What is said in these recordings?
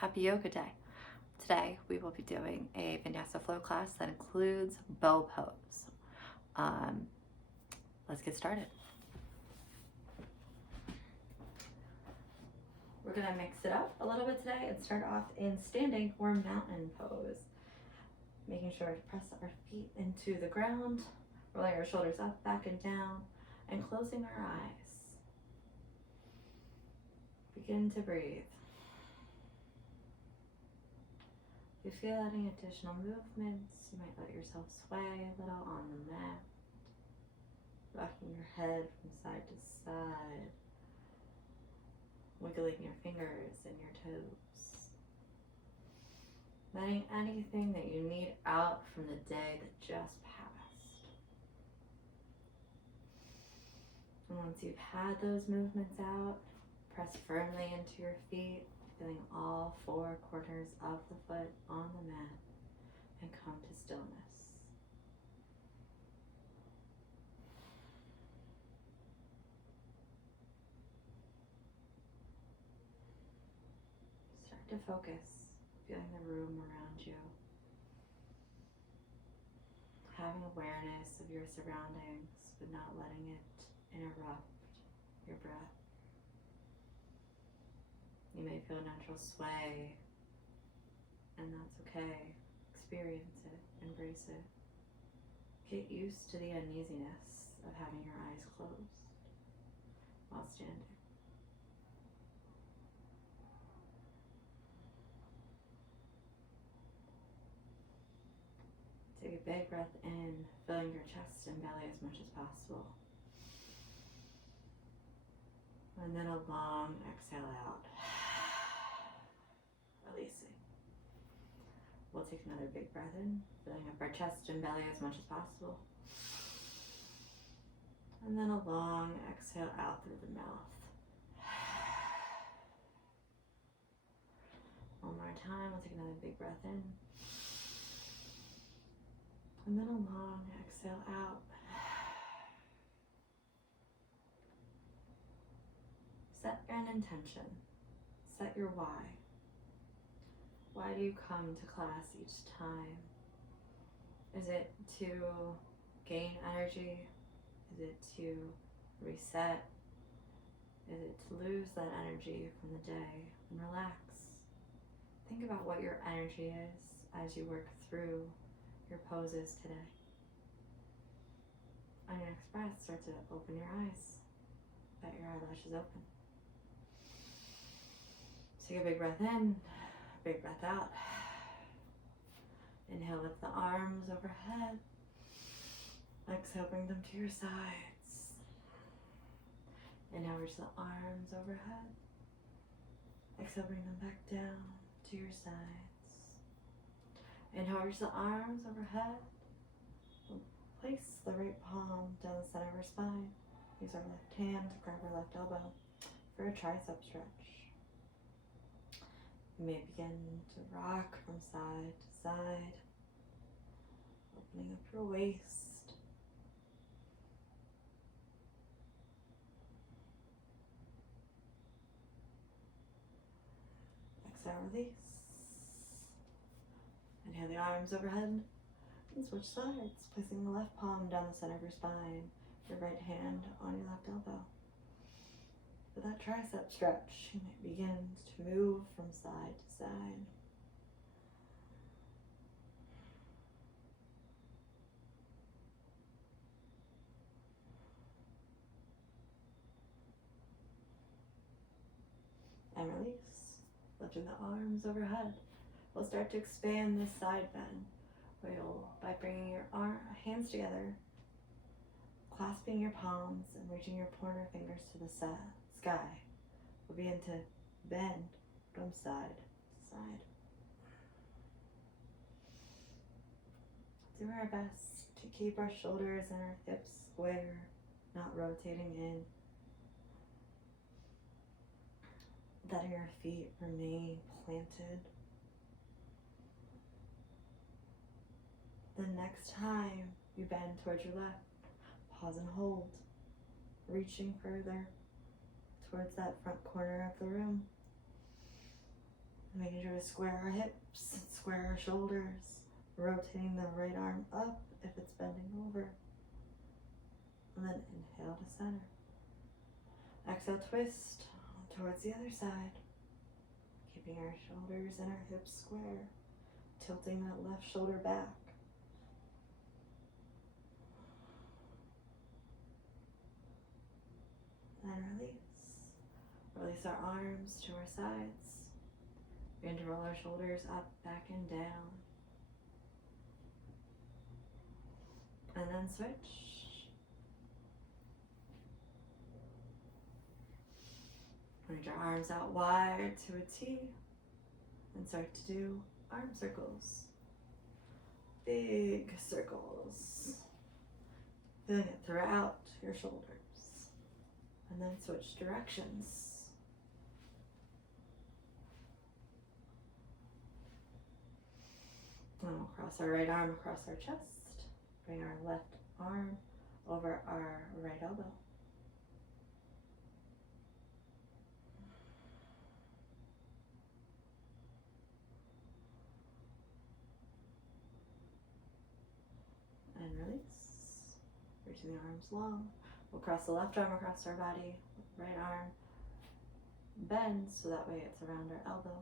Happy Yoga Day. Today we will be doing a vinyasa flow class that includes bow pose. Let's get started. We're gonna mix it up a little bit today and start off in standing or mountain pose. Making sure to press our feet into the ground, rolling our shoulders up, back and down, and closing our eyes. Begin to breathe. If you feel any additional movements, you might let yourself sway a little on the mat, rocking your head from side to side, wiggling your fingers and your toes. Letting anything that you need out from the day that just passed. And once you've had those movements out, press firmly into your feet, feeling all four corners of the foot on the mat, and come to stillness. Start to focus, feeling the room around you, having awareness of your surroundings, but not letting it interrupt your breath. You may feel natural sway, and that's okay. Experience it, embrace it. Get used to the uneasiness of having your eyes closed while standing. Take a big breath in, filling your chest and belly as much as possible. And then a long exhale out. Releasing. We'll take another big breath in, filling up our chest and belly as much as possible. And then a long exhale out through the mouth. One more time, we'll take another big breath in. And then a long exhale out. Set an intention. Set your why. Why do you come to class each time? Is it to gain energy? Is it to reset? Is it to lose that energy from the day and relax? Think about what your energy is as you work through your poses today. On your next breath, start to open your eyes. Let your eyelashes open. Take a big breath in, big breath out. Inhale, lift the arms overhead. Exhale, bring them to your sides. Inhale, reach the arms overhead. Exhale, bring them back down to your sides. Inhale, reach the arms overhead. Place the right palm down the center of our spine. Use our left hand to grab our left elbow for a tricep stretch. You may begin to rock from side to side, opening up your waist. Exhale, release. Inhale the arms overhead and switch sides, placing the left palm down the center of your spine, your right hand on your left elbow. For that tricep stretch, you might begin to move from side to side. And release, lifting the arms overhead. We'll start to expand this side bend, where you'll, by bringing your hands together, clasping your palms and reaching your pointer fingers to the sky, we'll begin to bend from side to side. Do our best to keep our shoulders and our hips square, not rotating in. Letting our feet remain planted. The next time you bend towards your left, pause and hold, reaching further towards that front corner of the room. Making sure to square our hips, square our shoulders, rotating the right arm up if it's bending over. And then inhale to center. Exhale, twist towards the other side. Keeping our shoulders and our hips square. Tilting that left shoulder back. And release. Release our arms to our sides. Begin to roll our shoulders up, back, and down. And then switch. Reach our arms out wide to a T. And start to do arm circles. Big circles. Feeling it throughout your shoulders. And then switch directions. And we'll cross our right arm across our chest. Bring our left arm over our right elbow. And release. Reaching the arms long. We'll cross the left arm across our body. Right arm bends so that way it's around our elbow.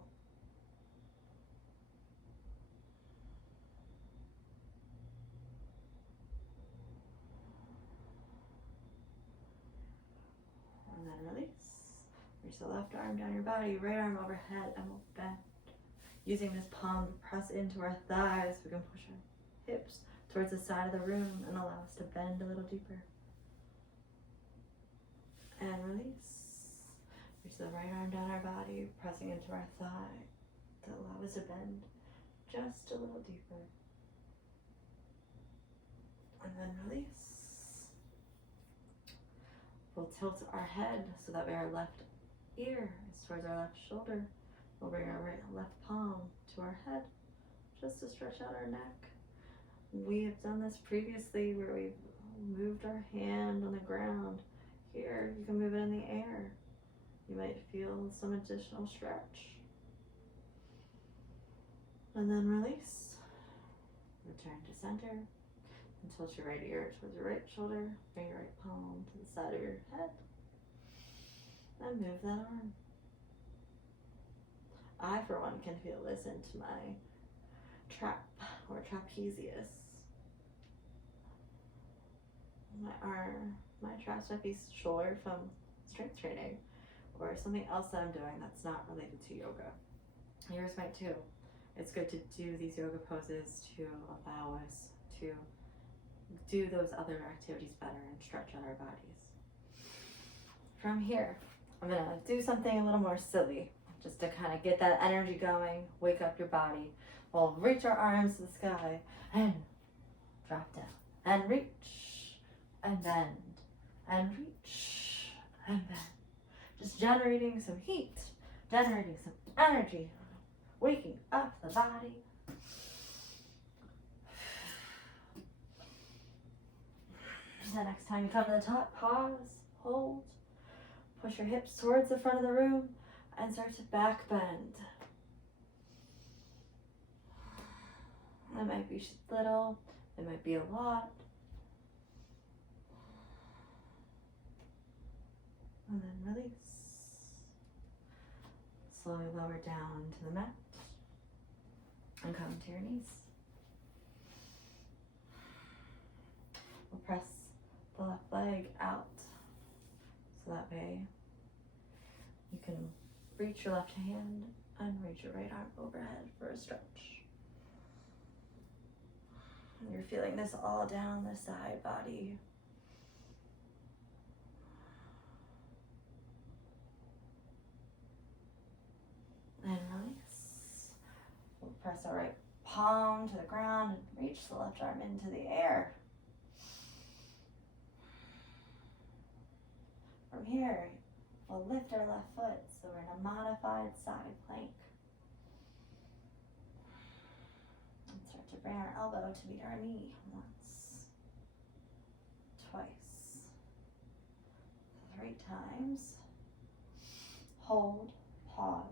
And then release. Reach the left arm down your body, right arm overhead, and we'll bend. Using this palm to press into our thighs, we can push our hips towards the side of the room and allow us to bend a little deeper. And release. Reach the right arm down our body, pressing into our thigh to allow us to bend just a little deeper. And then release. We'll tilt our head so that way our left ear is towards our left shoulder. We'll bring our left palm to our head just to stretch out our neck. We have done this previously where we've moved our hand on the ground. Here, you can move it in the air. You might feel some additional stretch. And then release. Return to center. And tilt your right ear towards your right shoulder. Bring your right palm to the side of your head. And move that arm. I, for one, can feel this into my trap or trapezius. My arm, my traps might be sore from strength training or something else that I'm doing that's not related to yoga. Yours might too. It's good to do these yoga poses to allow us to do those other activities better and stretch out our bodies. From here, I'm gonna do something a little more silly, just to kind of get that energy going, wake up your body. We'll reach our arms to the sky and drop down and reach and bend and reach and bend. Just generating some heat, generating some energy, waking up the body. The next time you come to the top, pause, hold, push your hips towards the front of the room and start to back bend. It might be little, it might be a lot. And then release. Slowly lower down to the mat and come to your knees. We'll press the left leg out so that way you can reach your left hand and reach your right arm overhead for a stretch. And you're feeling this all down the side body. And release. We'll press our right palm to the ground and reach the left arm into the air. From here, we'll lift our left foot so we're in a modified side plank. And start to bring our elbow to meet our knee once, twice, 3 times. Hold, pause.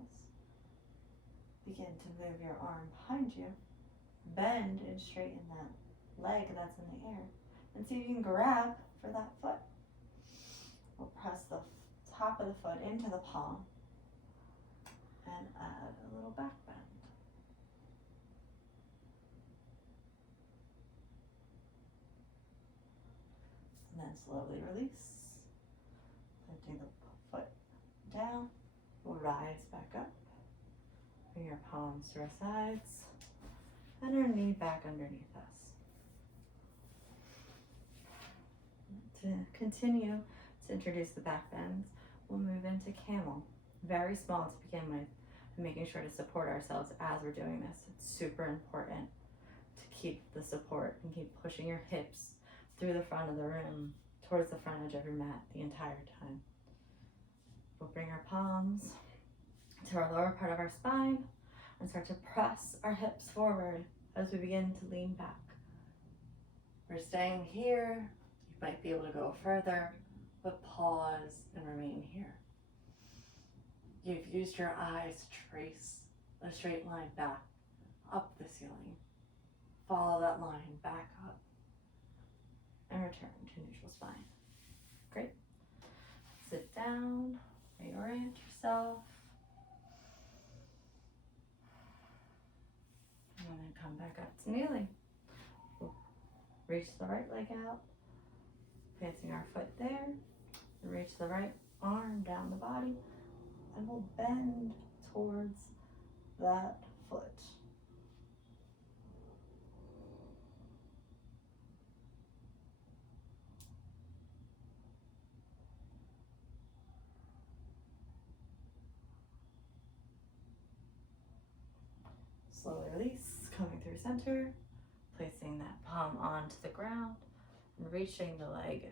Begin to move your arm behind you. Bend and straighten that leg that's in the air. And see if you can grab for that foot. We'll press the top of the foot into the palm and add a little back bend. And then slowly release. Lifting the foot down. We'll rise back up. Bring your palms to our sides and our knee back underneath us. To continue to introduce the back bends, we'll move into camel. Very small to begin with, and making sure to support ourselves as we're doing this. It's super important to keep the support and keep pushing your hips through the front of the room towards the front edge of your mat the entire time. We'll bring our palms to our lower part of our spine and start to press our hips forward as we begin to lean back. We're staying here. You might be able to go further, but pause and remain here. You've used your eyes to trace a straight line back up the ceiling. Follow that line back up and return to neutral spine. Great. Sit down, reorient yourself, and then come back up to kneeling. We'll reach the right leg out, placing our foot there, and reach the right arm down the body, and we'll bend towards that foot. Slowly release, coming through center, placing that palm onto the ground, and reaching the leg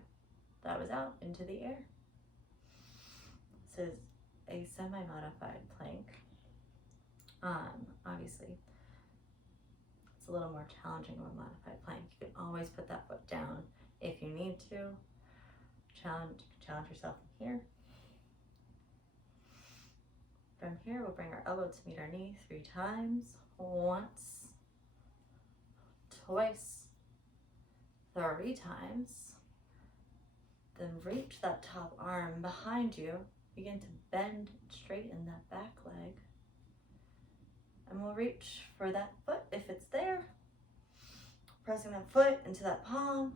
that was out into the air. This is a semi-modified plank. Obviously, it's a little more challenging of a modified plank. You can always put that foot down if you need to. Challenge yourself in here. From here, we'll bring our elbow to meet our knee 3 times. Once, twice, 3 times. Then reach that top arm behind you. Begin to bend, straighten that back leg. And we'll reach for that foot if it's there. Pressing that foot into that palm.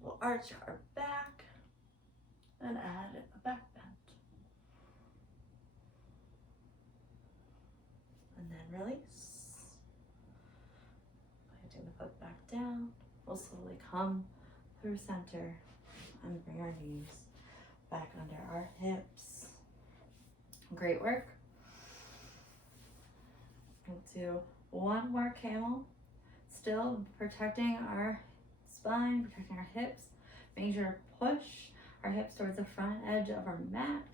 We'll arch our back and add a back bend. And then release. Planting the foot back down. We'll slowly come through center and bring our knees back under our hips. Great work. We'll do one more camel. Still protecting our spine, protecting our hips. Making sure to push our hips towards the front edge of our mat.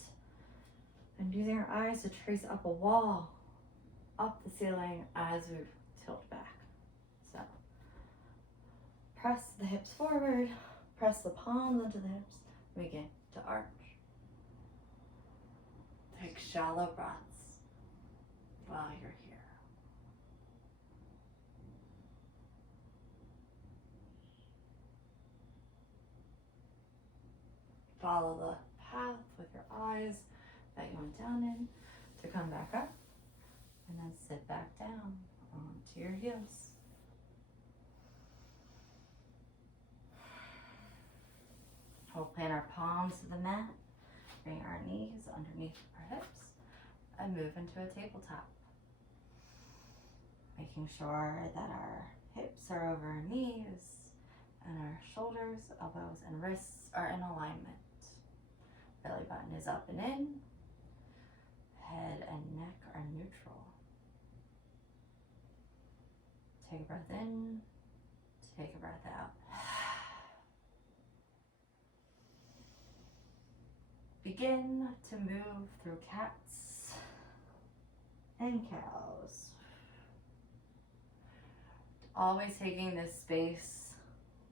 And using our eyes to trace up a wall, up the ceiling as we tilt back. So, press the hips forward, press the palms into the hips, begin to arch. Take shallow breaths while you're here. Follow the path with your eyes that you went down in to come back up, and then sit back down onto your heels. We'll plant our palms to the mat, bring our knees underneath our hips, and move into a tabletop. Making sure that our hips are over our knees and our shoulders, elbows, and wrists are in alignment. Belly button is up and in. Head and neck are neutral. Take a breath in, take a breath out. Begin to move through cats and cows. Always taking this space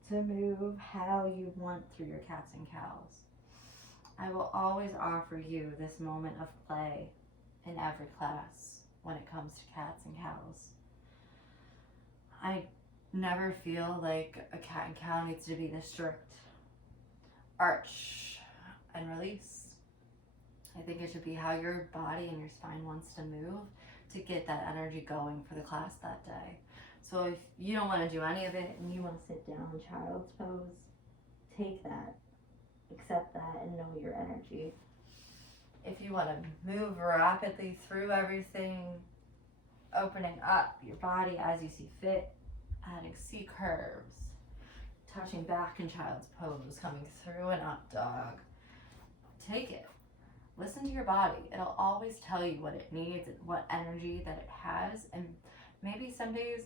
to move how you want through your cats and cows. I will always offer you this moment of play in every class. when it comes to cats and cows. I never feel like a cat and cow needs to be this strict. Arch and release. I think it should be how your body and your spine wants to move to get that energy going for the class that day. So if you don't want to do any of it and you want to sit down in child's pose, take that, accept that, and know your energy. If you want to move rapidly through everything, opening up your body as you see fit, adding C curves, touching back in child's pose, coming through an up dog, take it. Listen to your body. It'll always tell you what it needs and what energy that it has. And maybe some days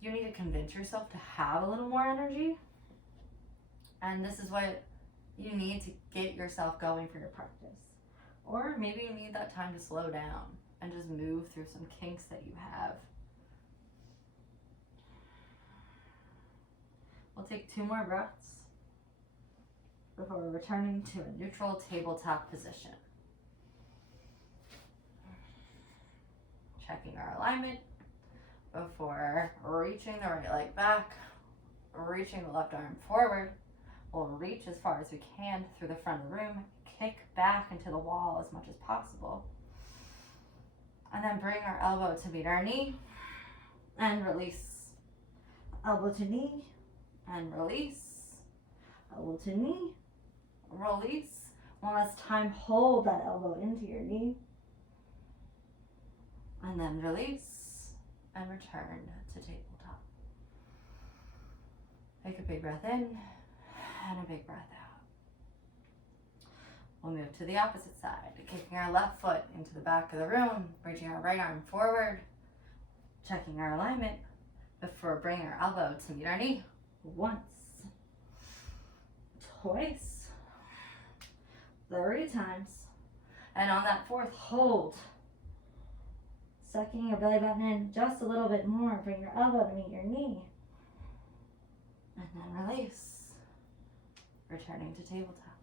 you need to convince yourself to have a little more energy. And this is what you need to get yourself going for your practice. Or maybe you need that time to slow down and just move through some kinks that you have. We'll take 2 more breaths before returning to a neutral tabletop position. Checking our alignment before reaching the right leg back, reaching the left arm forward. We'll reach as far as we can through the front of the room, kick back into the wall as much as possible. And then bring our elbow to meet our knee and release. Elbow to knee and release. Elbow to knee, release. One last time, hold that elbow into your knee. And then release and return to tabletop. Take a big breath in and a big breath out. We'll move to the opposite side, kicking our left foot into the back of the room, reaching our right arm forward, checking our alignment before bringing our elbow to meet our knee. Once, twice, 30 times. And on that 4th, hold. Sucking your belly button in just a little bit more. Bring your elbow to meet your knee. And then release. Returning to tabletop.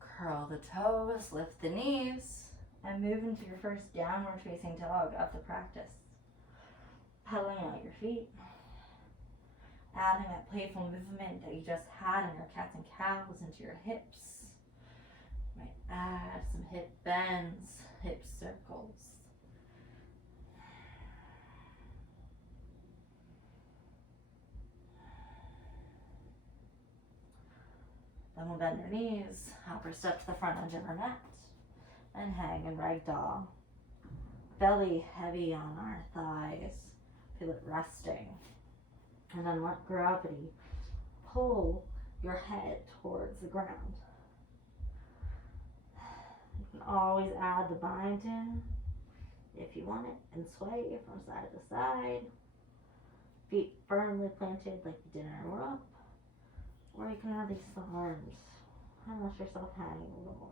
Curl the toes, lift the knees, and move into your first downward facing dog of the practice. Pedaling out your feet. Adding that playful movement that you just had in your cats and cows into your hips. You might add some hip bends, hip circles. Then we'll bend our knees, upper step to the front edge of our mat, and hang in ragdoll. Belly heavy on our thighs. Feel it resting. And then let gravity pull your head towards the ground. You can always add the bind in if you want it and sway from side to side. Feet firmly planted like you did in our warm up. Or you can release the arms and let yourself hang a little more.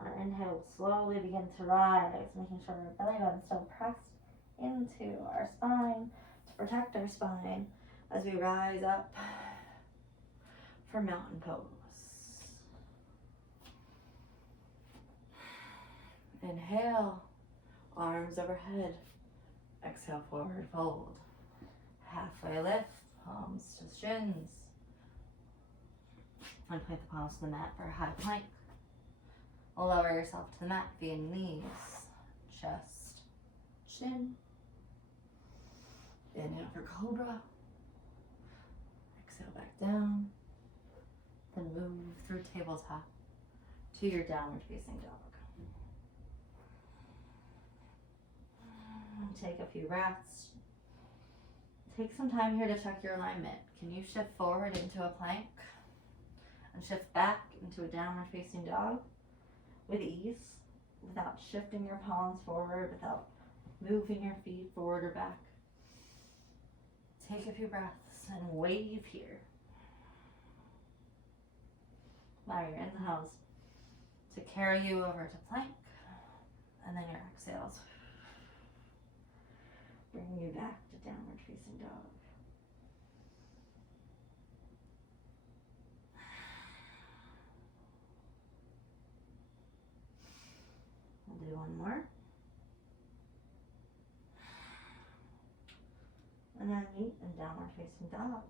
On our inhale, slowly begin to rise, making sure our belly button is still pressed into our spine to protect our spine as we rise up for mountain pose. Inhale, arms overhead. Exhale, forward fold. Halfway lift, palms to shins. And plant the palms to the mat for a high plank. Lower yourself to the mat via knees, chest, chin. Inhale for cobra. Exhale back down. Then move through tabletop to your downward facing dog. Take a few breaths. Take some time here to check your alignment. Can you shift forward into a plank and shift back into a downward facing dog with ease without shifting your palms forward, without moving your feet forward or back? Take a few breaths and wave here. Allow your inhales to carry you over to plank, and then your exhales Bringing you back to downward facing dog. We'll do one more. And then meet in downward facing dog.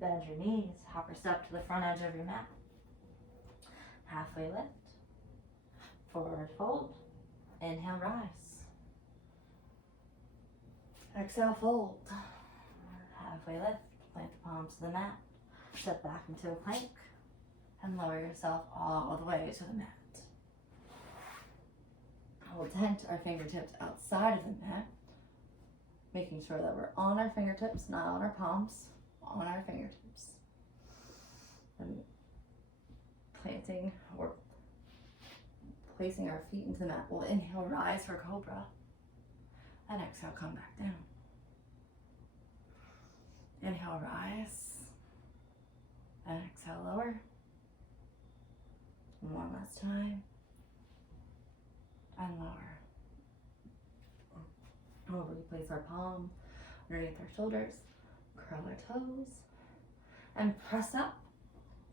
Bend your knees, hopper step to the front edge of your mat. Halfway lift, forward fold, inhale, rise. Exhale, fold. Halfway lift, plant the palms to the mat, step back into a plank, and lower yourself all the way to the mat. We'll tent our fingertips outside of the mat, making sure that we're on our fingertips, not on our palms, on our fingertips. And planting or placing our feet into the mat. We'll inhale, rise for cobra, and exhale, come back down. Inhale, rise, and exhale, lower. One last time, and lower. We'll replace our palm underneath our shoulders, curl our toes, and press up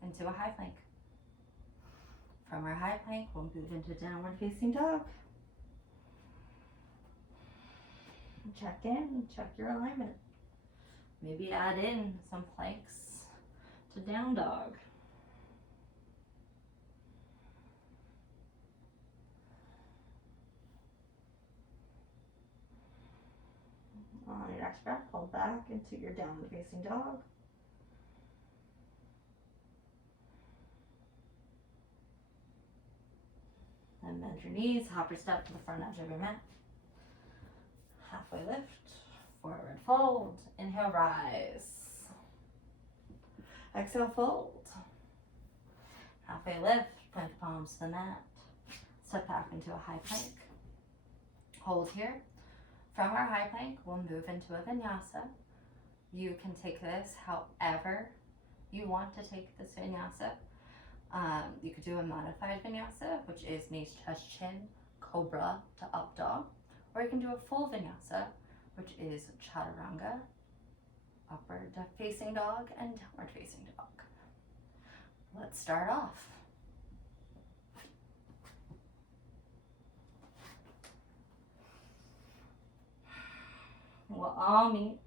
into a high plank. From our high plank, we'll move into downward facing dog. Check in, check your alignment. Maybe add in some planks to down dog. On your next breath, hold back into your downward facing dog. Then bend your knees, hopper step to the front edge of your mat. Halfway lift, forward fold, inhale, rise. Exhale, fold. Halfway lift, plant the palms to the mat. Step back into a high plank. Hold here. From our high plank, we'll move into a vinyasa. You can take this however you want to take this vinyasa. You could do a modified vinyasa, which is knees, chest, chin, cobra to up dog. Or you can do a full vinyasa, which is chaturanga, upward facing dog, and downward facing dog. Let's start off. We'll all meet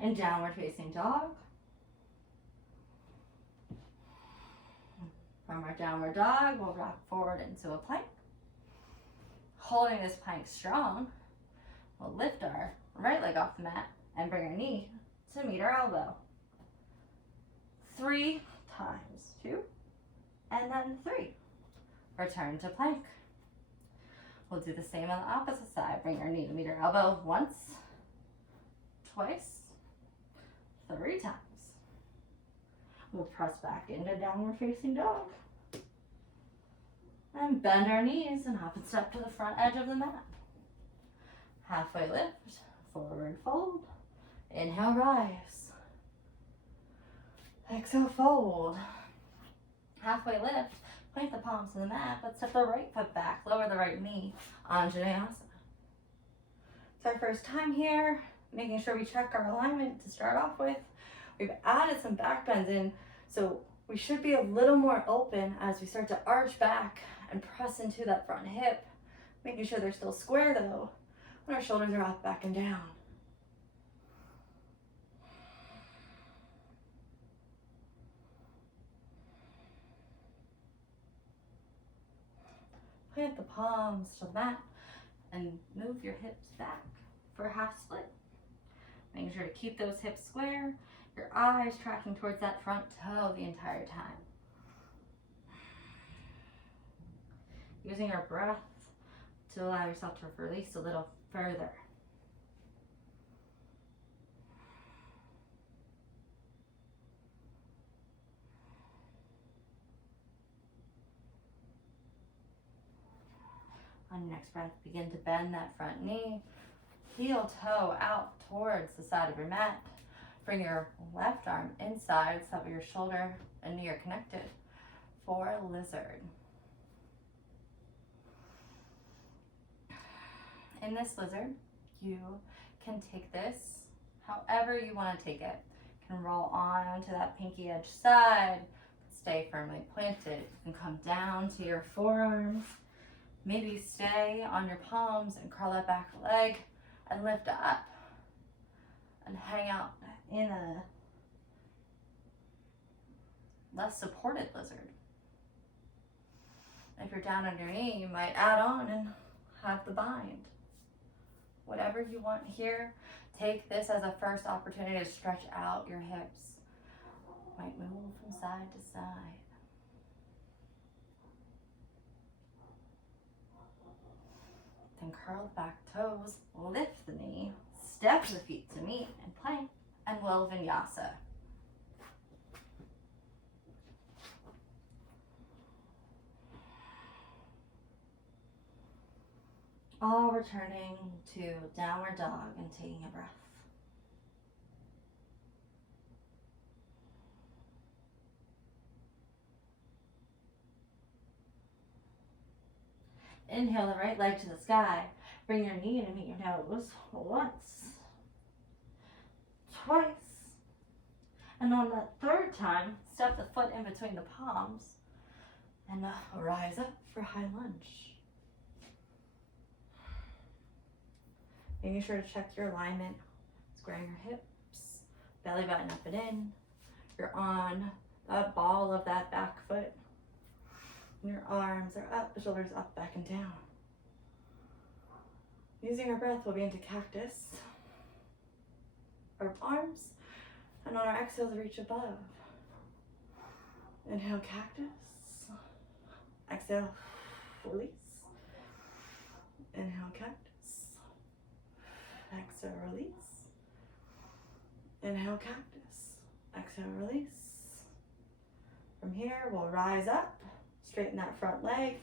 in downward facing dog. From our downward dog, we'll rock forward into a plank. Holding this plank strong, we'll lift our right leg off the mat and bring our knee to meet our elbow. 3 times, 2, and then 3. Return to plank. We'll do the same on the opposite side. Bring our knee to meet our elbow once, twice, 3 times. We'll press back into downward facing dog. And bend our knees and hop and step to the front edge of the mat. Halfway lift, forward fold, inhale, rise. Exhale, fold. Halfway lift, plant the palms to the mat, but step the right foot back, lower the right knee, Anjaneyasana. It's our first time here, making sure we check our alignment to start off with. We've added some back bends in, so we should be a little more open as we start to arch back and press into that front hip, making sure they're still square though, when our shoulders are up, back, and down. Plant the palms to the mat and move your hips back for a half split. Making sure to keep those hips square, your eyes tracking towards that front toe the entire time. Using your breath to allow yourself to release a little further. On your next breath, begin to bend that front knee. Heel toe out towards the side of your mat. Bring your left arm inside so that your shoulder and knee are connected for a lizard. In this lizard, you can take this however you want to take it. You can roll on to that pinky edge side, stay firmly planted. You can come down to your forearms, maybe stay on your palms and curl that back leg and lift up and hang out in a less supported lizard. If you're down on your knee, you might add on and have the bind. Whatever you want here, take this as a first opportunity to stretch out your hips. Might move from side to side. Then curl the back toes, lift the knee, step the feet to meet and plank, and we'll vinyasa. All returning to downward dog and taking a breath. Inhale the right leg to the sky. Bring your knee to meet your nose. Once, twice, and on that third time, step the foot in between the palms and rise up for high lunge. Making sure to check your alignment, squaring your hips, belly button up and in. You're on the ball of that back foot. Your arms are up, the shoulders up, back and down. Using our breath, we'll be into cactus. Our arms, and on our exhales, reach above. Inhale, cactus. Exhale, release. Inhale, cactus. Exhale, release. Inhale, cactus. Exhale, release. From here, we'll rise up, straighten that front leg.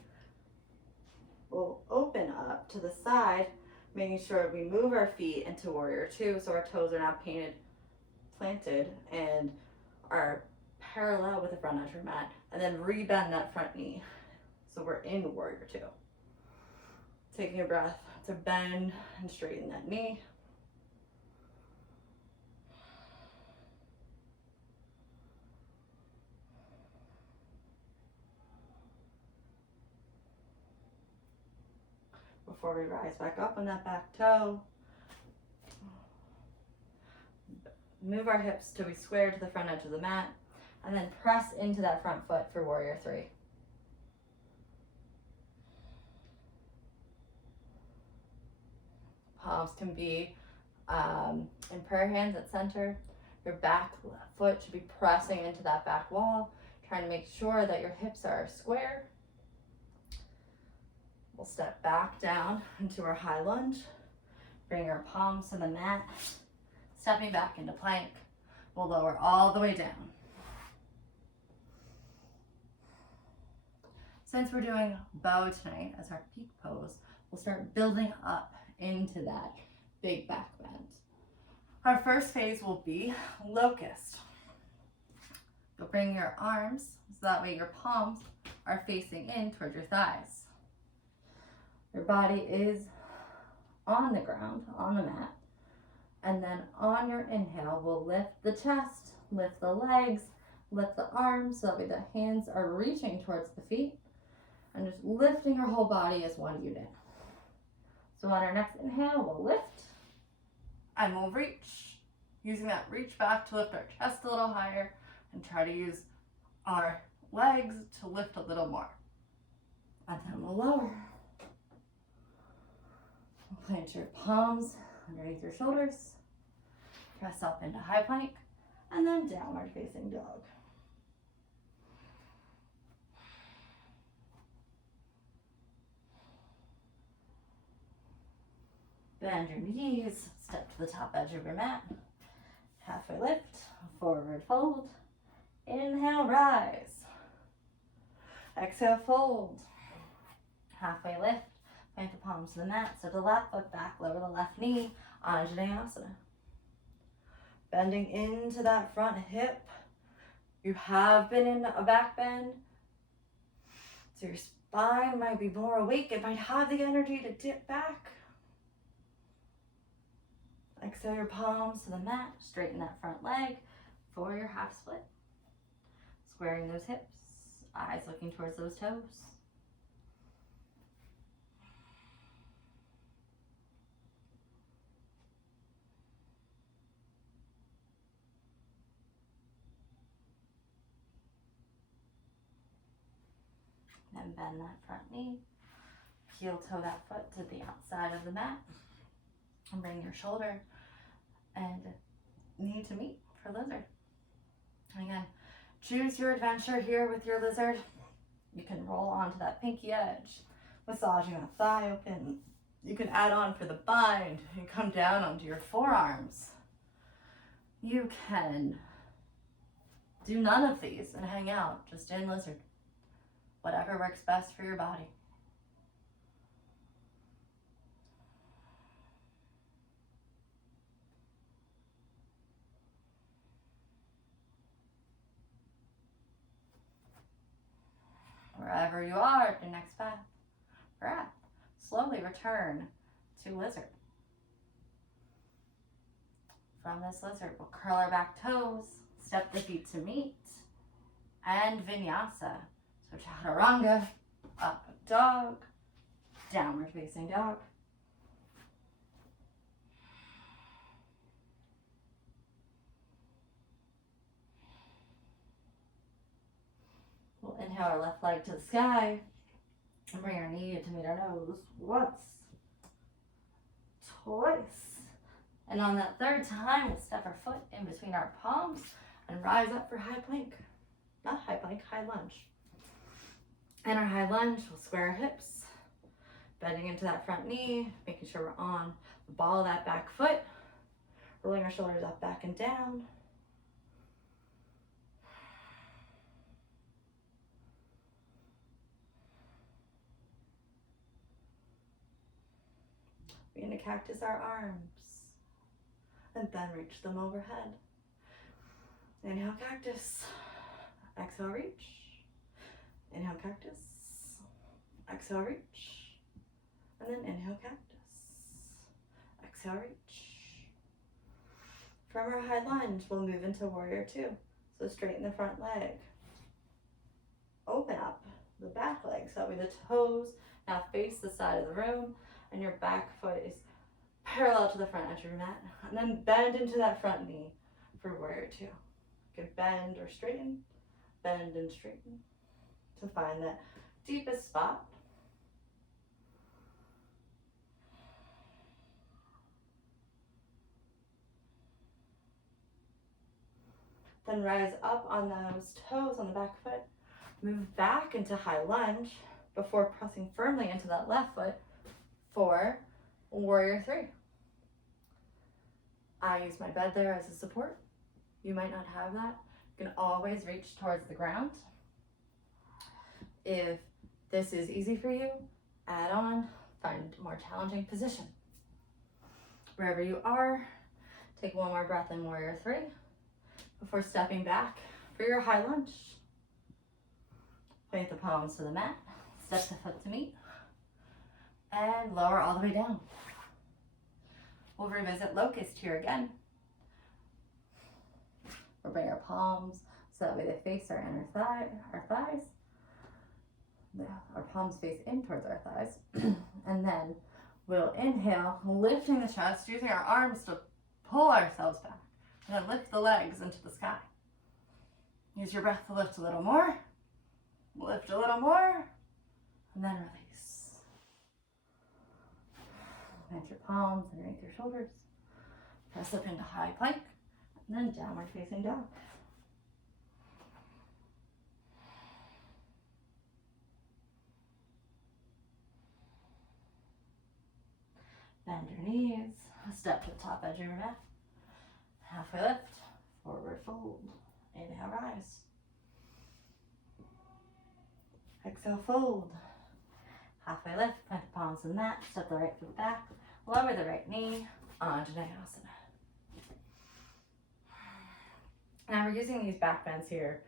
We'll open up to the side, making sure we move our feet into warrior two, so our toes are now planted, and are parallel with the front edge of your mat. And then rebend that front knee, so we're in warrior two. Taking a breath to bend and straighten that knee. Before we rise back up on that back toe, move our hips till we square to the front edge of the mat, and then press into that front foot for warrior three. Palms can be in prayer hands at center. Your back foot should be pressing into that back wall, trying to make sure that your hips are square. We'll step back down into our high lunge. Bring our palms to the mat. Stepping back into plank. We'll lower all the way down. Since we're doing bow tonight as our peak pose, we'll start building up into that big back bend. Our first phase will be locust. You'll bring your arms so that way your palms are facing in towards your thighs. Your body is on the ground, on the mat. And then on your inhale, we'll lift the chest, lift the legs, lift the arms, so that way the hands are reaching towards the feet. And just lifting our whole body as one unit. So on our next inhale, we'll lift and we'll reach. Using that reach back to lift our chest a little higher and try to use our legs to lift a little more. And then we'll lower. Plant your palms underneath your shoulders. Press up into high plank and then downward facing dog. Bend your knees, step to the top edge of your mat. Halfway lift, forward fold. Inhale, rise. Exhale, fold. Halfway lift, plant the palms to the mat, so the left foot back, lower the left knee, Anjaneyasana. Bending into that front hip. You have been in a back bend, so your spine might be more awake. It might have the energy to dip back. Exhale your palms to the mat. Straighten that front leg for your half split. Squaring those hips. Eyes looking towards those toes. Then bend that front knee. Heel toe that foot to the outside of the mat. And bring your shoulder and knee to meet for lizard. And again, choose your adventure here with your lizard. You can roll onto that pinky edge, massaging that thigh open. You can add on for the bind and come down onto your forearms. You can do none of these and hang out just in lizard. Whatever works best for your body. Wherever you are at your next breath, slowly return to lizard. From this lizard, we'll curl our back toes, step the feet to meet, and vinyasa. So chaturanga, up dog, downward facing dog. We'll inhale our left leg to the sky and bring our knee to meet our nose once, twice. And on that third time, we'll step our foot in between our palms and rise up for high plank. Not high plank, high lunge. And our high lunge, we'll square our hips, bending into that front knee, making sure we're on the ball of that back foot, rolling our shoulders up, back, and down. Begin to cactus our arms, and then reach them overhead. Inhale, cactus. Exhale, reach. Inhale, cactus. Exhale, reach. And then inhale, cactus. Exhale, reach. From our high lunge, we'll move into warrior two. So straighten the front leg. Open up the back leg. So that way the toes now face the side of the room and your back foot is parallel to the front edge of your mat. And then bend into that front knee for warrior two. You can bend or straighten, bend and straighten to find that deepest spot. Then rise up on those toes on the back foot. Move back into high lunge before pressing firmly into that left foot for warrior three. I use my bed there as a support. You might not have that. You can always reach towards the ground. If this is easy for you, add on, find a more challenging position. Wherever you are, take one more breath in warrior three before stepping back for your high lunge. Point the palms to the mat, step the foot to meet, and lower all the way down. We'll revisit locust here again. We'll bring our palms so that way they face our inner thigh, our thighs. Our palms face in towards our thighs. And then we'll inhale, lifting the chest, using our arms to pull ourselves back. And then lift the legs into the sky. Use your breath to lift a little more. Lift a little more. And then release. Plant your palms underneath your shoulders. Press up into high plank. And then downward facing dog. Bend your knees. Step to the top edge of your mat. Halfway lift. Forward fold. Inhale, rise. Exhale, fold. Halfway lift. Plant the palms to the mat. Step the right foot back. Lower the right knee. Anjaneyasana. Now we're using these back bends here.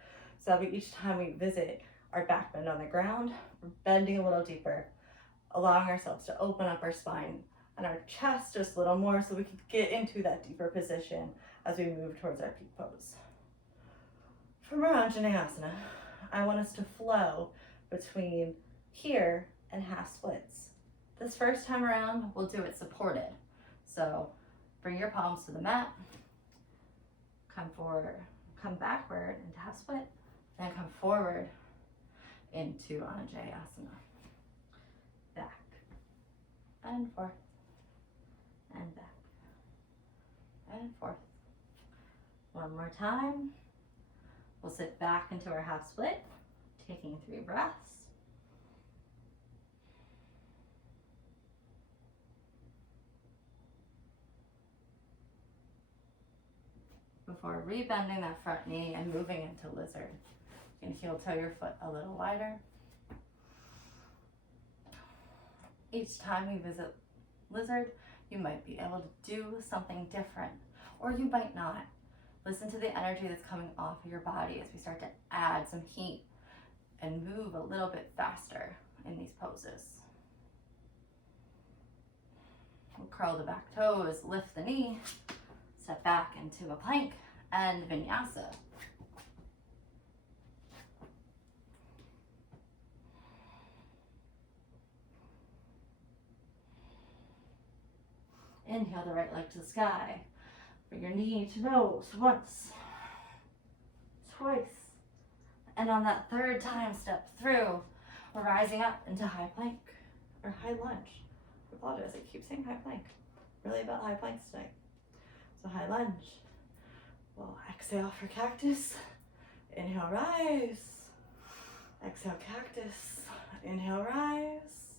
So each time we visit our back bend on the ground, we're bending a little deeper, allowing ourselves to open up our spine and our chest just a little more so we can get into that deeper position as we move towards our peak pose. From our Anjaneyasana, I want us to flow between here and half splits. This first time around, we'll do it supported. So bring your palms to the mat, come forward, come backward into half split, then come forward into Anjaneyasana. Back and forth and back and forth. One more time. We'll sit back into our half split, taking 3 breaths. Before rebending that front knee and moving into lizard. You can heel toe your foot a little wider. Each time you visit lizard, you might be able to do something different, or you might not. Listen to the energy that's coming off of your body as we start to add some heat and move a little bit faster in these poses. We'll curl the back toes, lift the knee, step back into a plank and vinyasa. Inhale the right leg to the sky. Bring your knee to nose once, twice, and on that third time, step through. We're rising up into high plank or high lunge. I apologize, I keep saying high plank. Really about high planks tonight. So high lunge. We'll exhale for cactus. Inhale, rise. Exhale, cactus. Inhale, rise.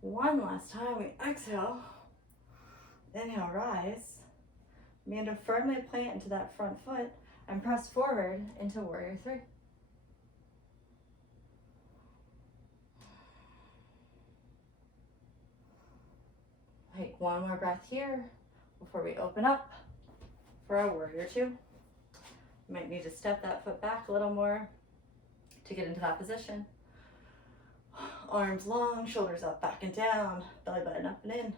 One last time, we exhale. Inhale, rise. Begin to firmly plant into that front foot and press forward into warrior 3. Take one more breath here before we open up for our warrior 2. You might need to step that foot back a little more to get into that position. Arms long, shoulders up, back and down, belly button up and in.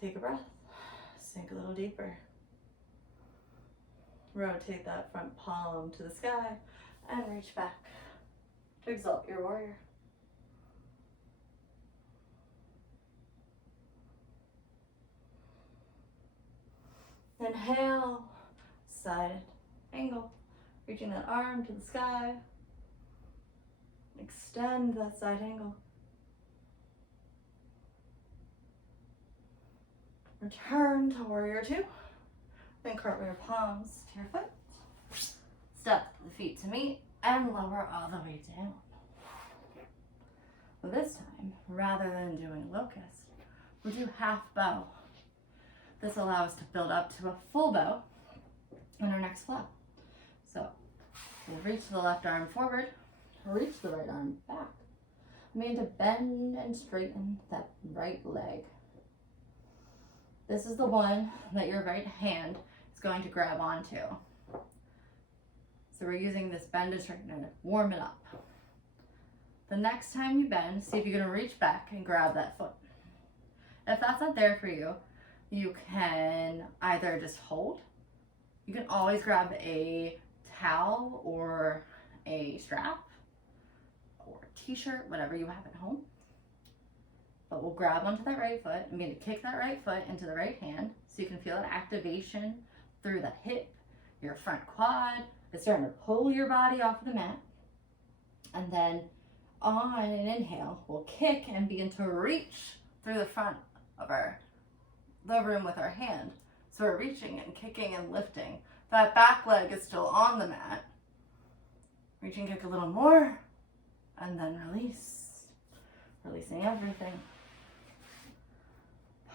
Take a breath, sink a little deeper. Rotate that front palm to the sky and reach back to exalt your warrior. Inhale, side angle, reaching that arm to the sky. Extend that side angle. Return to warrior 2. Then cartwheel your palms to your foot. Step the feet to meet and lower all the way down. Well, this time, rather than doing locust, we'll do half bow. This allows us to build up to a full bow in our next flow. So we'll reach the left arm forward, reach the right arm back. I'm going to bend and straighten that right leg. This is the one that your right hand is going to grab onto. So we're using this bend and straighten to warm it up. The next time you bend, see if you're going to reach back and grab that foot. If that's not there for you, you can either just hold. You can always grab a towel or a strap or a t-shirt, whatever you have at home. But we'll grab onto that right foot. I'm going to kick that right foot into the right hand so you can feel that activation through that hip, your front quad. It's starting to pull your body off of the mat. And then on an inhale, we'll kick and begin to reach through the front of the room with our hand. So we're reaching and kicking and lifting. That back leg is still on the mat. Reach and kick a little more, and then release. Releasing everything.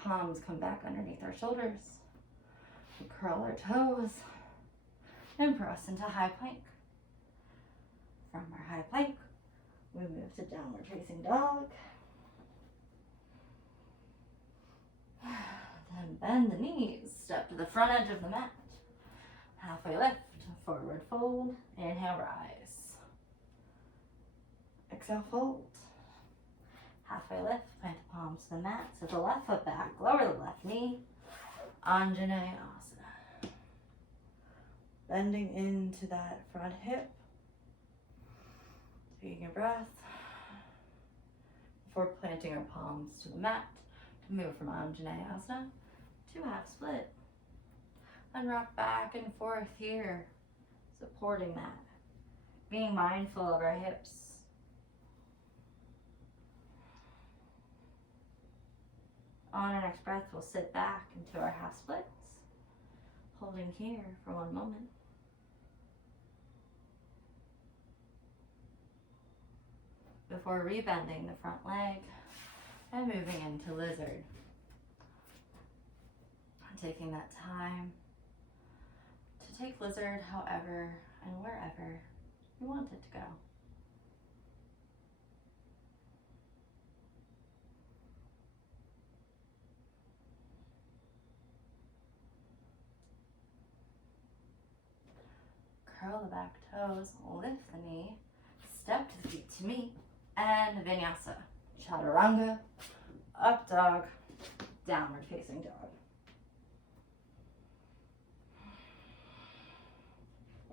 Palms come back underneath our shoulders. We curl our toes and press into high plank. From our high plank, we move to downward facing dog. Then bend the knees, step to the front edge of the mat. Halfway lift, forward fold, inhale, rise. Exhale, fold. Halfway lift, plant the palms to the mat, set the left foot back, lower the left knee, Anjaneyasana. Bending into that front hip, taking a breath before planting our palms to the mat to move from Anjaneyasana to half split. And rock back and forth here, supporting that, being mindful of our hips. On our next breath, we'll sit back into our half splits, holding here for one moment. Before rebending the front leg and moving into lizard. Taking that time to take lizard however and wherever you want it to go. Curl the back toes, lift the knee, step to the feet to meet, and vinyasa. Chaturanga, up dog, downward facing dog.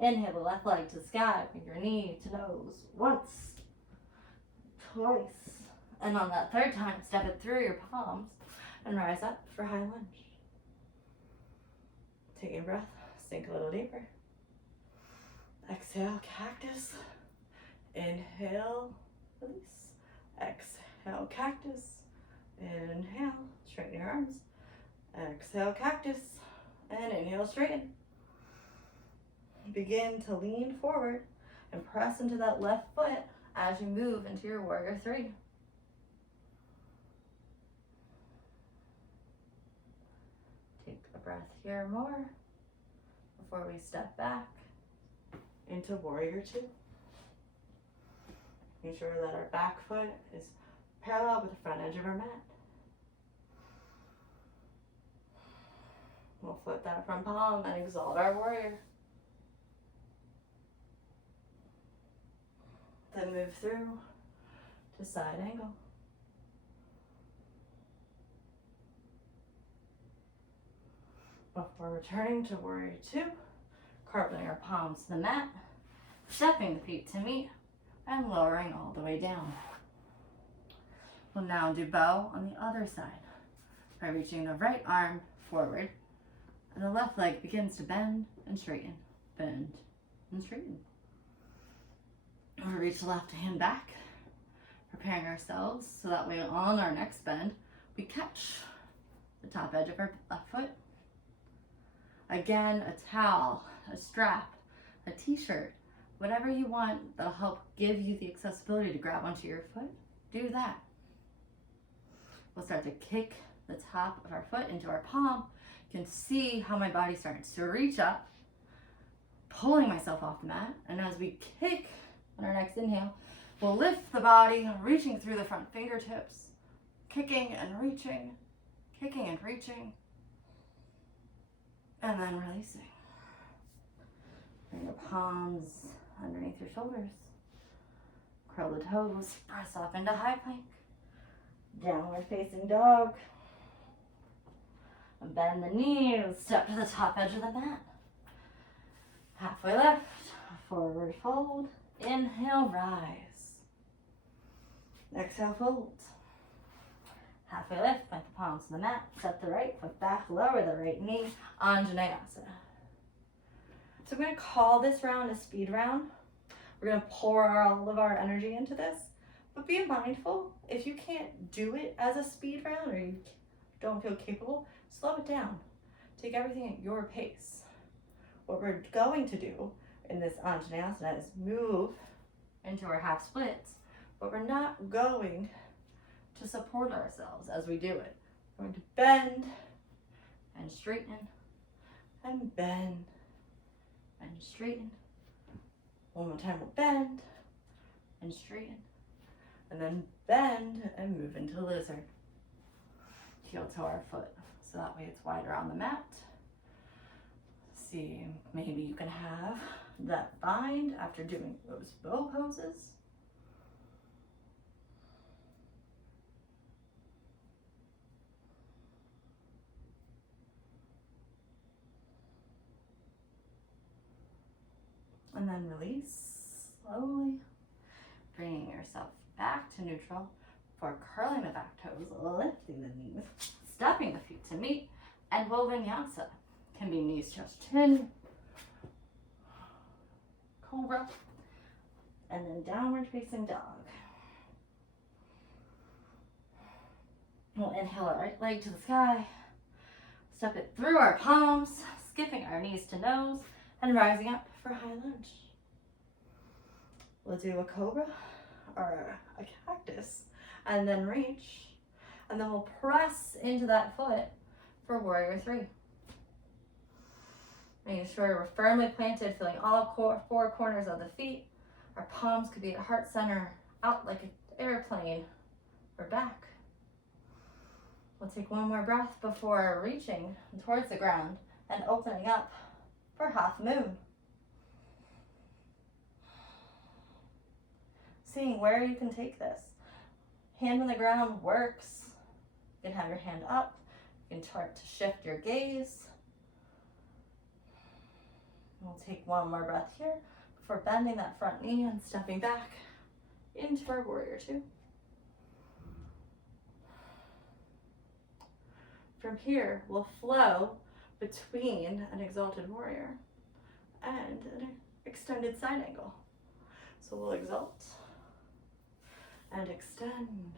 Inhale the left leg to the sky, bring your knee to nose. Once, twice, and on that third time, step it through your palms and rise up for high lunge. Taking a breath, sink a little deeper. Exhale, cactus. Inhale, release. Exhale, cactus. Inhale, straighten your arms. Exhale, cactus. And inhale, straighten. Begin to lean forward and press into that left foot as you move into your warrior three. Take a breath here more before we step back into warrior two. Making sure that our back foot is parallel with the front edge of our mat. We'll flip that front palm and exalt our warrior. Then move through to side angle. Before returning to warrior two, cartwheeling our palms to the mat, stepping the feet to meet, and lowering all the way down. We'll now do bow on the other side by reaching the right arm forward, and the left leg begins to bend and straighten, bend and straighten. We'll reach the left hand back, preparing ourselves so that way on our next bend, we catch the top edge of our left foot. Again, a towel, a strap, a t-shirt, whatever you want that'll help give you the accessibility to grab onto your foot, do that. We'll start to kick the top of our foot into our palm. You can see how my body starts to reach up, pulling myself off the mat. And as we kick on our next inhale, we'll lift the body, reaching through the front fingertips, kicking and reaching, and then releasing. Bring your palms underneath your shoulders. Curl the toes, press off into high plank. Downward facing dog. And bend the knees, step to the top edge of the mat. Halfway lift, forward fold. Inhale, rise. Exhale, fold. Halfway lift, plant the palms to the mat, step the right foot back, lower the right knee, Anjaneyasana. So I'm going to call this round a speed round. We're going to pour all of our energy into this, but be mindful, if you can't do it as a speed round or you don't feel capable, slow it down. Take everything at your pace. What we're going to do in this Anjaneyasana is move into our half splits, but we're not going to support ourselves as we do it. We're going to bend and straighten and bend and straighten. One more time, we'll bend and straighten and then bend and move into lizard. Heel toe our foot so that way it's wider on the mat. See, maybe you can have that bind after doing those bow poses. And then release slowly, bringing yourself back to neutral before curling the back toes, lifting the knees, stepping the feet to meet, and we'll vinyasa. Can be knees touch chin, cobra, and then downward facing dog. We'll inhale our right leg to the sky, step it through our palms, skipping our knees to nose, and rising up for high lunge. We'll do a cobra or a cactus, and then reach, and then we'll press into that foot for warrior 3. Making sure we're firmly planted, feeling all 4 corners of the feet. Our palms could be at heart center, out like an airplane, or back. We'll take one more breath before reaching towards the ground and opening up for half moon. Seeing where you can take this. Hand on the ground works. You can have your hand up. You can start to shift your gaze. We'll take one more breath here before bending that front knee and stepping back into our warrior 2. From here, we'll flow between an exalted warrior and an extended side angle. So we'll exalt and extend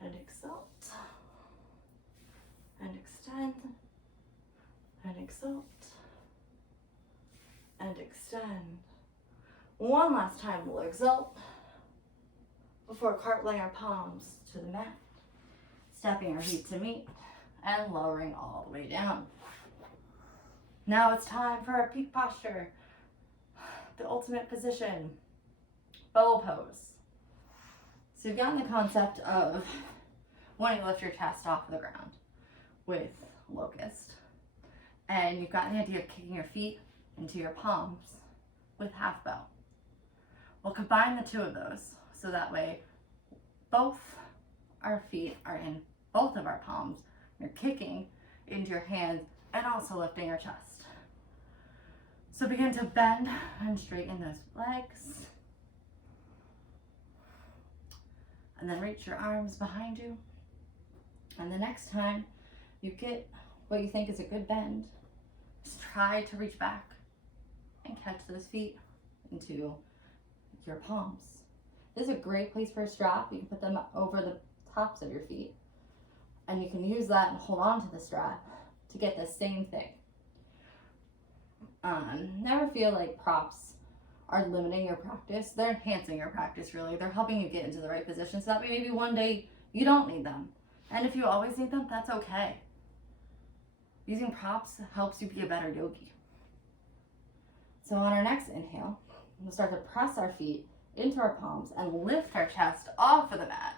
and exalt and extend and exalt and extend. One last time, we'll exalt before cartwheeling our palms to the mat, stepping our feet to meet, and lowering all the way down. Now it's time for our peak posture, the ultimate position, bow pose. So you've gotten the concept of wanting to lift your chest off of the ground with locust, and you've gotten the idea of kicking your feet into your palms with half bow. We'll combine the 2 of those so that way both our feet are in both of our palms. You're kicking into your hands and also lifting your chest. So begin to bend and straighten those legs. And then reach your arms behind you. And the next time you get what you think is a good bend, just try to reach back and catch those feet into your palms. This is a great place for a strap. You can put them over the tops of your feet. And you can use that and hold on to the strap to get the same thing. Never feel like props are limiting your practice. They're enhancing your practice, really. They're helping you get into the right position so that maybe one day you don't need them. And if you always need them, that's okay. Using props helps you be a better yogi. So on our next inhale, we'll start to press our feet into our palms and lift our chest off of the mat.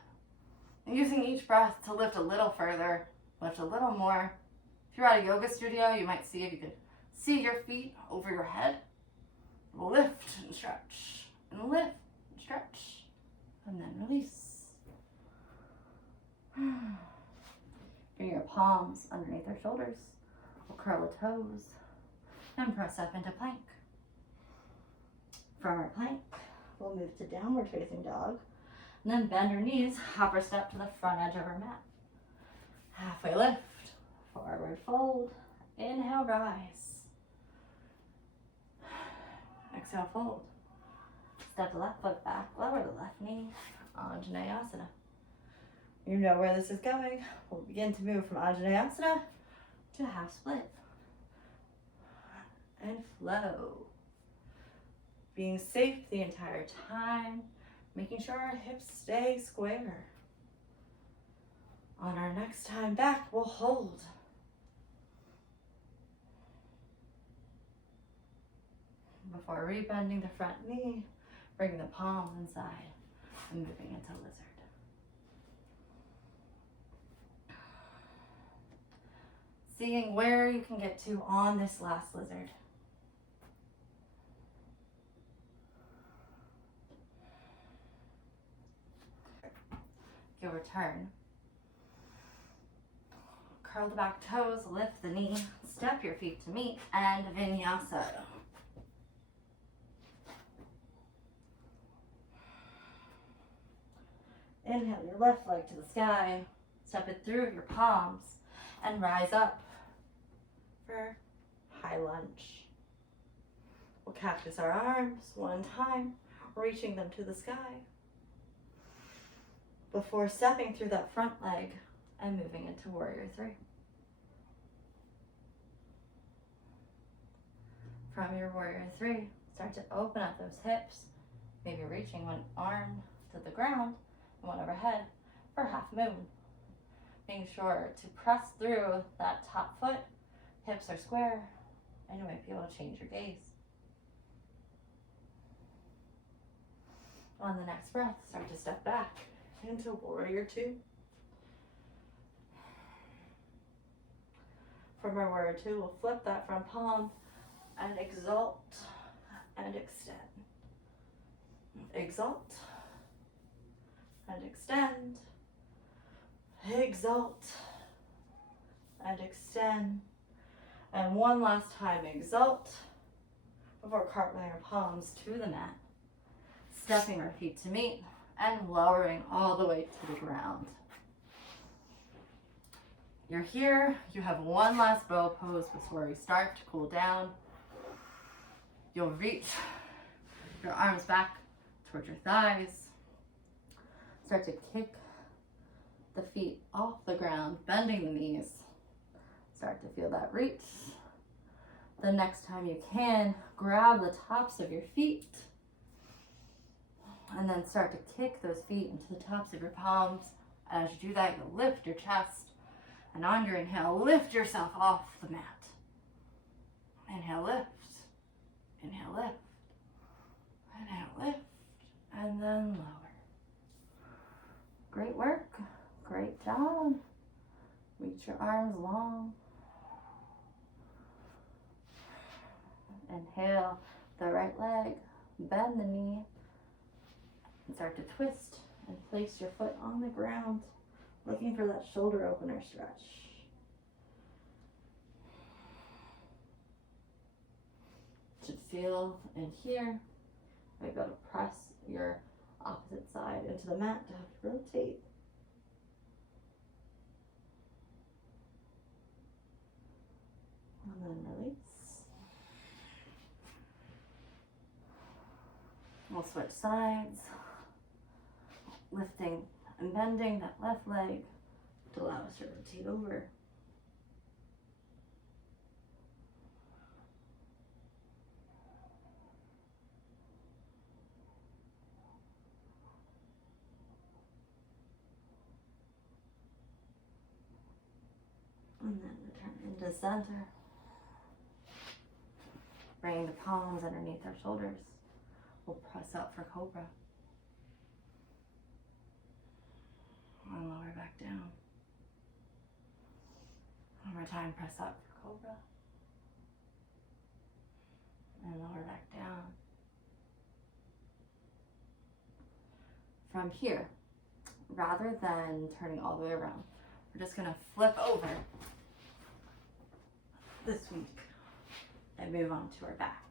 And using each breath to lift a little further, lift a little more. If you're at a yoga studio, you might see if you could see your feet over your head. Lift and stretch, and lift and stretch, and then release. Bring your palms underneath our shoulders. We'll curl the toes and press up into plank. From our plank, we'll move to downward facing dog. And then bend our knees, hopper step to the front edge of our mat. Halfway lift, forward fold, inhale, rise. Exhale, fold. Step the left foot back, lower the left knee, Anjaneyasana. You know where this is going. We'll begin to move from Anjaneyasana to half split. And flow. Being safe the entire time. Making sure our hips stay square. On our next time back, we'll hold. Before rebending the front knee, bring the palms inside and moving into lizard. Seeing where you can get to on this last lizard. You'll return. Curl the back toes, lift the knee, step your feet to meet, and vinyasa. Inhale your left leg to the sky. Step it through your palms and rise up for high lunge. We'll cactus our arms one time, reaching them to the sky before stepping through that front leg and moving into warrior three. From your warrior three, start to open up those hips, maybe reaching one arm to the ground and one overhead for half moon. Making sure to press through that top foot, hips are square, and you might be able to change your gaze. On the next breath, start to step back into warrior two. From our warrior two, we'll flip that front palm and exalt and extend. Exalt and extend. Exalt and extend. And one last time, exalt before cartwheeling our palms to the mat. Stepping our feet to meet and lowering all the way to the ground. You're here, you have one last bow pose before we start to cool down. You'll reach your arms back towards your thighs. Start to kick the feet off the ground, bending the knees. Start to feel that reach. The next time you can, grab the tops of your feet and then start to kick those feet into the tops of your palms. And as you do that, you'll lift your chest. And on your inhale, lift yourself off the mat. Inhale, lift. Inhale, lift. Inhale, lift. And then lower. Great work. Great job. Reach your arms long. Inhale the right leg. Bend the knee. And start to twist and place your foot on the ground, looking for that shoulder opener stretch. Should feel in here. Maybe able to press your opposite side into the mat to have to rotate. And then release. We'll switch sides. Lifting and bending that left leg to allow us to rotate over. And then return into center. Bringing the palms underneath our shoulders. We'll press up for cobra. And lower back down. One more time, press up for cobra. And lower back down. From here, rather than turning all the way around, we're just gonna flip over this week and move on to our back.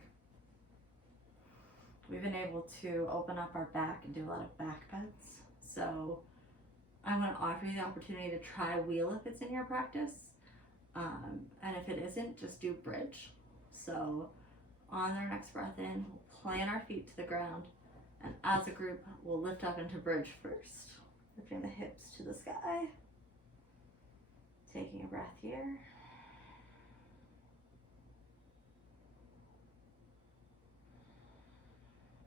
We've been able to open up our back and do a lot of back bends. So I'm going to offer you the opportunity to try wheel if it's in your practice. And if it isn't, just do bridge. So on our next breath in, we'll plant our feet to the ground. And as a group, we'll lift up into bridge first. Lifting the hips to the sky. Taking a breath here.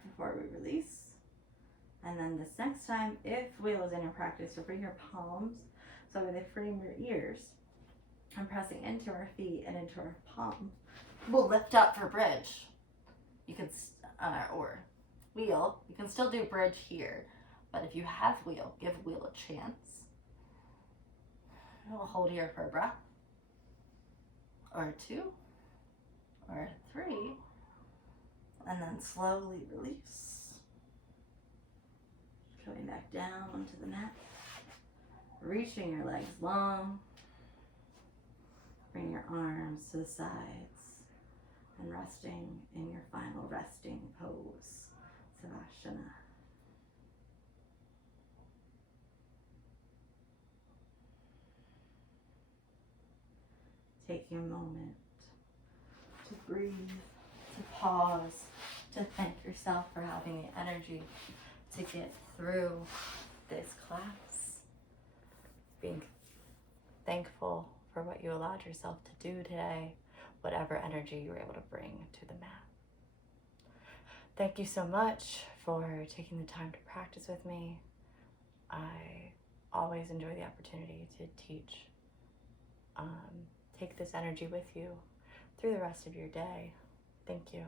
Before we release. And then this next time, if wheel is in your practice, you'll bring your palms so they frame your ears. And pressing into our feet and into our palms. We'll lift up for bridge. You can, or wheel. You can still do bridge here. But if you have wheel, give wheel a chance. We'll hold here for a breath. Or two. Or three. And then slowly release. Coming back down onto the mat. Reaching your legs long. Bring your arms to the sides. And resting in your final resting pose. Savasana. taking a moment to breathe, to pause, to thank yourself for having the energy to get through this class. Being thankful for what you allowed yourself to do today, whatever energy you were able to bring to the mat. Thank you so much for taking the time to practice with me. I always enjoy the opportunity to teach. Take this energy with you through the rest of your day. Thank you.